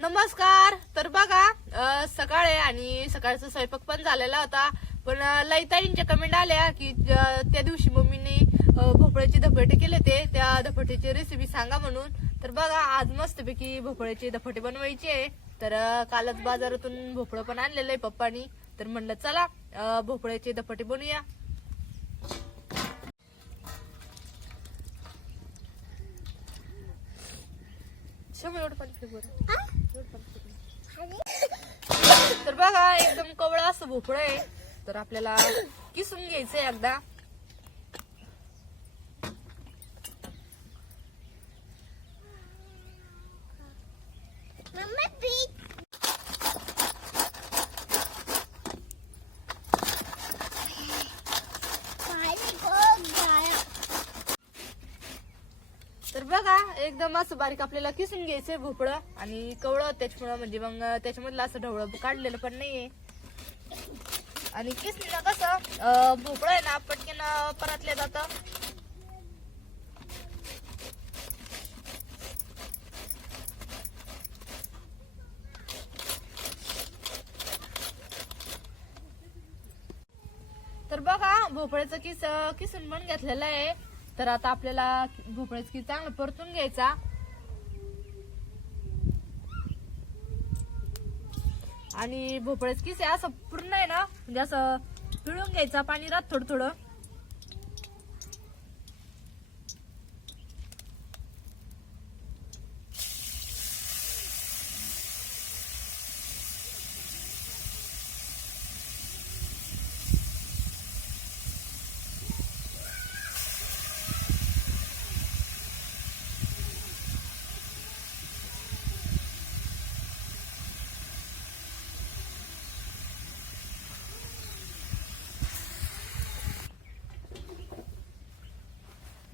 नमस्कार. तर बघा सकाळ आहे आणि सकाळचा स्वयंपाक पण झालेला होता. पण लईताईंच्या कमेंट आल्या की त्या दिवशी मम्मीने भोपळ्याचे धपाटे केले ते त्या धपाट्याची रेसिपी सांगा म्हणून. तर बघा आज मस्तपैकी भोपळ्याचे धपाटे बनवायचे तर कालच बाजारातून भोपळं पण आणलेलं आहे पप्पानी. तर म्हणलं चला भोपळ्याचे धपाटे बनवूया. शंभर एवढं पाणी फेक. तर बघा एकदम कवळा असं भोपळ आहे. तर आपल्याला किसून घ्यायचंय एकदा तर बघा एकदम असं बारीक आपल्याला किसून घ्यायचंय भोपळं आणि कवळं त्याच्यामुळं म्हणजे मग त्याच्यामधलं असं ढवळं काढलेलं पण नाहीये. आणि किसणीला कसं भोपळं आहे ना पटकन अं, परतल्या जातं. तर बघा भोपळ्याचं किस किसून पण घेतलेलं आहे. तर आता आपल्याला भोपळ्याचं किस चांगलं परतून घ्यायचा. आणि भोपळ्याचं किस असं पूर्ण आहे ना म्हणजे असं पिळून घ्यायचा पाणी राहत थोडं थोडं.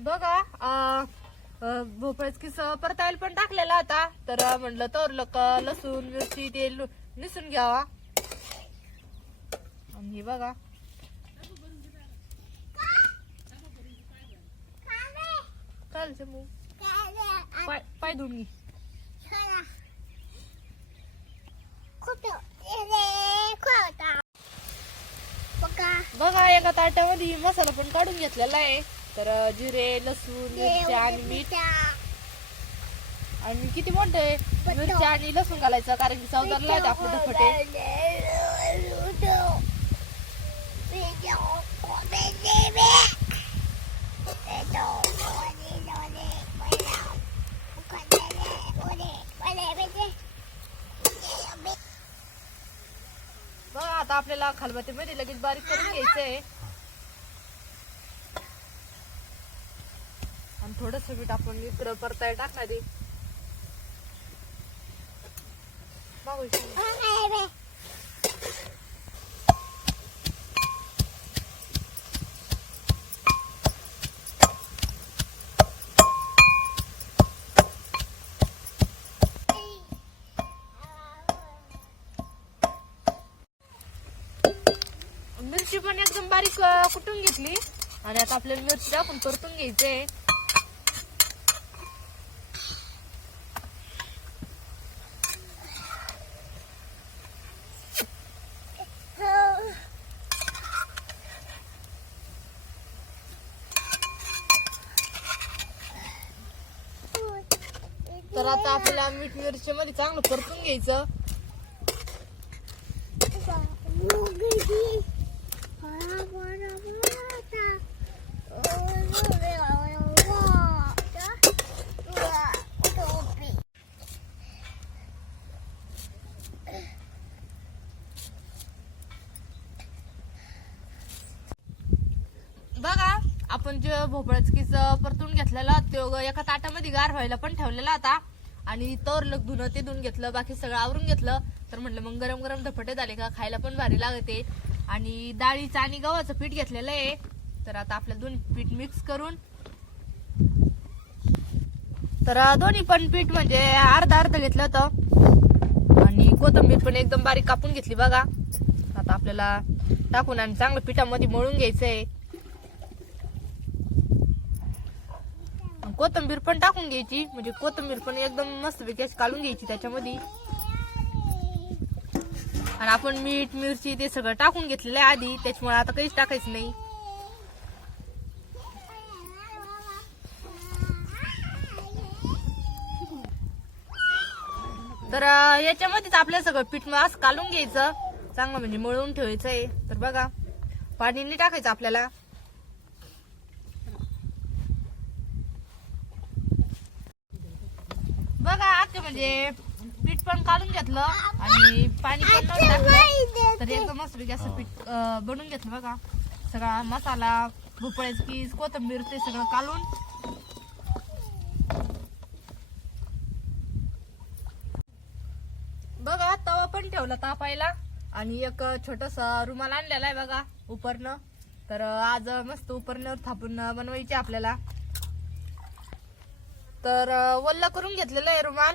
बघा अं, अं, किस परतायला पण टाकलेला होता. तर म्हणलं तर लक लसूण मिरची ते निसून घ्यावा. आणि हे बघा. चालचं मग. पाय पाय धुवून घे. बघा एका ताट्यामध्ये मसाला पण काढून घेतलेला आहे. तर जिरे लसूण मिरची आणि मीठ. आणि किती मोठं आहे? मिरची आणि लसूण घालायचं कारण की चौदारला आहेत आपलं धपटे. बघा आता आपल्याला खलबत्तीमध्ये लगेच बारीक करून घ्यायचंय. थोडस मीठ आपण मित्र परताय टाकणार बघू मिरची पण एकदम बारीक कुटून घेतली. आणि आता आपल्याला मिरची टाकून परतून घ्यायचंय तर आता आपल्याला मीठ मिरची मध्ये चांगलं परतून घ्यायचं. बघा आपण जे भोपळचकीचं किस परतून घेतलेलं तो एका ताटामध्ये गार व्हायला पण ठेवलेला होता आणि तोर लग धुणं ते धुवून घेतलं बाकी सगळं आवरून घेतलं. तर म्हटलं मग गरम गरम धपटे झाले का? खायला पण भारी लागते. आणि डाळीचं आणि गव्हाचं पीठ घेतलेलं आहे. तर आता आपलं दोन्ही पीठ मिक्स करून. तर दोन्ही पण पीठ म्हणजे अर्धा अर्ध घेतलं होतं. आणि कोथिंबीर पण एकदम बारीक कापून घेतली बघा. आता आपल्याला टाकून आणि चांगलं पिठामध्ये मळून घ्यायचं आहे कोथिंबीर पण टाकून घ्यायची. म्हणजे कोथिंबीर पण एकदम मस्त पैकी अशी काढून घ्यायची त्याच्यामध्ये. आणि आपण मीठ मिरची ते सगळं टाकून घेतलेलं आहे आधी. त्याच्यामुळे आता काहीच टाकायचं नाही. तर याच्यामध्येच आपल्या सगळं पीठ मास काढून घ्यायचं. चांगलं म्हणजे मळून ठेवायचं आहे तर बघा पाणी नाही टाकायचं आपल्याला बघा आता म्हणजे पीठ पण काढून घेतलं आणि पाणी पण टाकलं. तर एकदम मस्त असं पीठ बनवून घेतलं बघा. सगळा मसाला भोपळ्याचं पीस कोथिंबीर ते सगळं काढून बघा तवा पण ठेवला तापायला. आणि एक छोटसा रुमाल आणलेला आहे बघा उपरनं तर आज मस्त उपरण्यावर थापून बनवायचे आपल्याला. तर वल्ल करून घेतलेलं आहे रुमाल.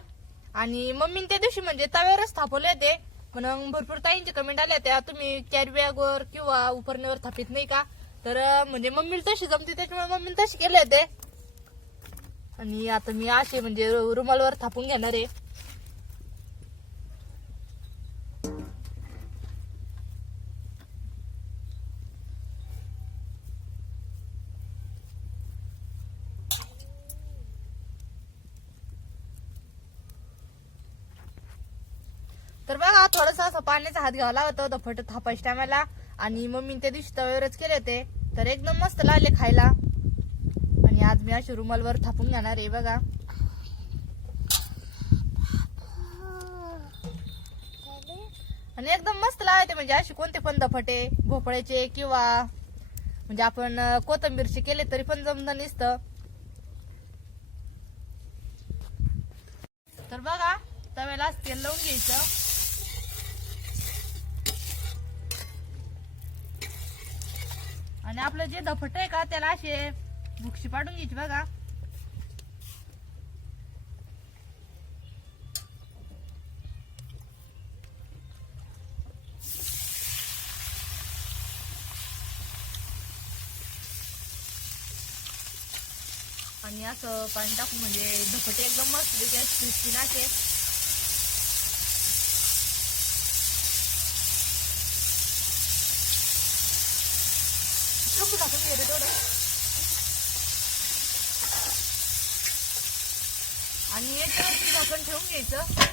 आणि मम्मीने त्या दिवशी म्हणजे तव्यावरच थापवले ते पण मग भरपूर ताईंचे कमेंट आल्या त्या तुम्ही कॅरी बॅगवर किंवा उपरणीवर थापित नाही का? तर म्हणजे मम्मीला तशी जमते त्याच्यामुळे मम्मीने तशी केले ते आणि आता मी असे म्हणजे रु- रुमालवर थापून घेणार आहे. पाण्याचा हात घ्यावा लागत दफट फट थापायच्या टायमाला आणि मम्मी त्या दिवशी तव्यावरच केले होते. तर एकदम मस्त लागले खायला. आणि आज मी अशी रुमालवर थापून घेणार आहे बघा. आणि एकदम मस्त लावायचे म्हणजे असे कोणते पण दफटे भोपळ्याचे किंवा म्हणजे आपण कोथंबीरचे केले तरी पण जमलं नसतं. तर बघा तव्याला तेल लावून घ्यायचं. आणि आपलं जे दफट आहे का त्याला असे भुक्षी पाडून घ्यायची बघा. आणि असं पाणी टाकून म्हणजे धपटे एकदम मस्त क्रिस्पी नाचे टाकू टाकून घे रे थोडं आणि याच्यावरती झाकण ठेवून घ्यायचं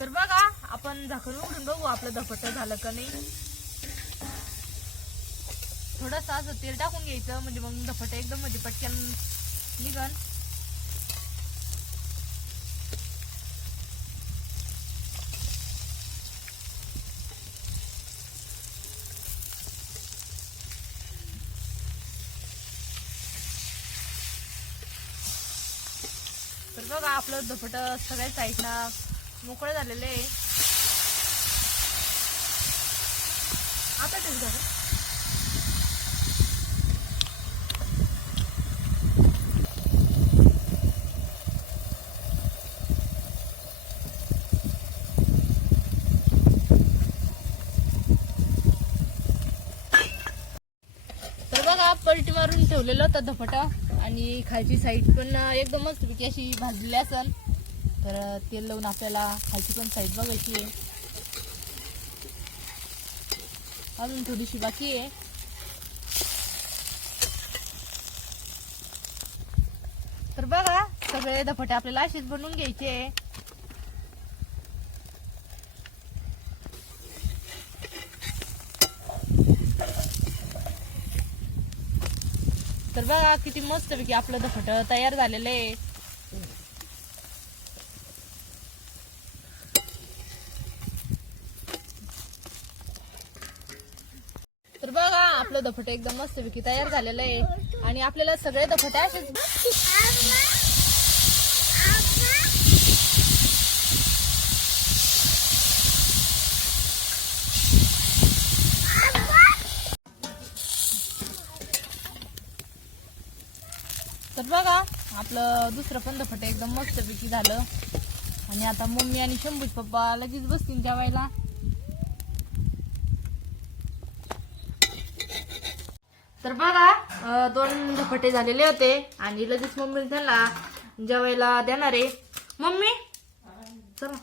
तर बघा आपण झाकण उघडून बघू आपलं धपट झालं का नाही. थोडस असं तेल टाकून घ्यायचं म्हणजे मग धपट एकदम म्हणजे पटकन निघन तर बघा आपलं दुपट सगळ्या साईडला मोकळे झालेले आहे. आता तेच झालं गं? तर बघा पलटी मारून ठेवलेलं होतं धपट. आणि खालची साईड पण एकदमच तुम्ही अशी भाजलेली असन. तर तेल लावून आपल्याला खालची पण साईड बघायची आहे. अजून थोडीशी बाकी आहे. तर बघा सगळे धपटे आपल्याला अशीच बनवून घ्यायचे तर बघा किती मस्तपैकी आपलं धपट तयार झालेलं आहे. तर बघा आपलं दफट एकदम मस्तपैकी तयार झालेलं आहे. आणि आपल्याला सगळे दफट असेच बघा आपलं दुसरं पंधफट एकदम मस्तपैकी झालं. आणि आता मम्मी आणि शंभूज पप्पा लगेच बसतील जेवायला. तर बघा दोन धपाटे झालेले होते आणि लगेच मम्मी त्यांना जेवायला देणार आहे. मम्मी चला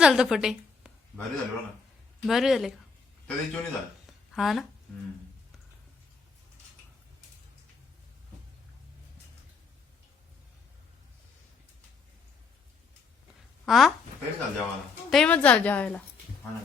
झालं धपाटे भारी झालं ना बरे झाले का? त्या दिवशी जेवणी झालं. हा ना? हम्म. हा तरी झालं जेवायला. टाइमच झाला जेवायला. हा ना.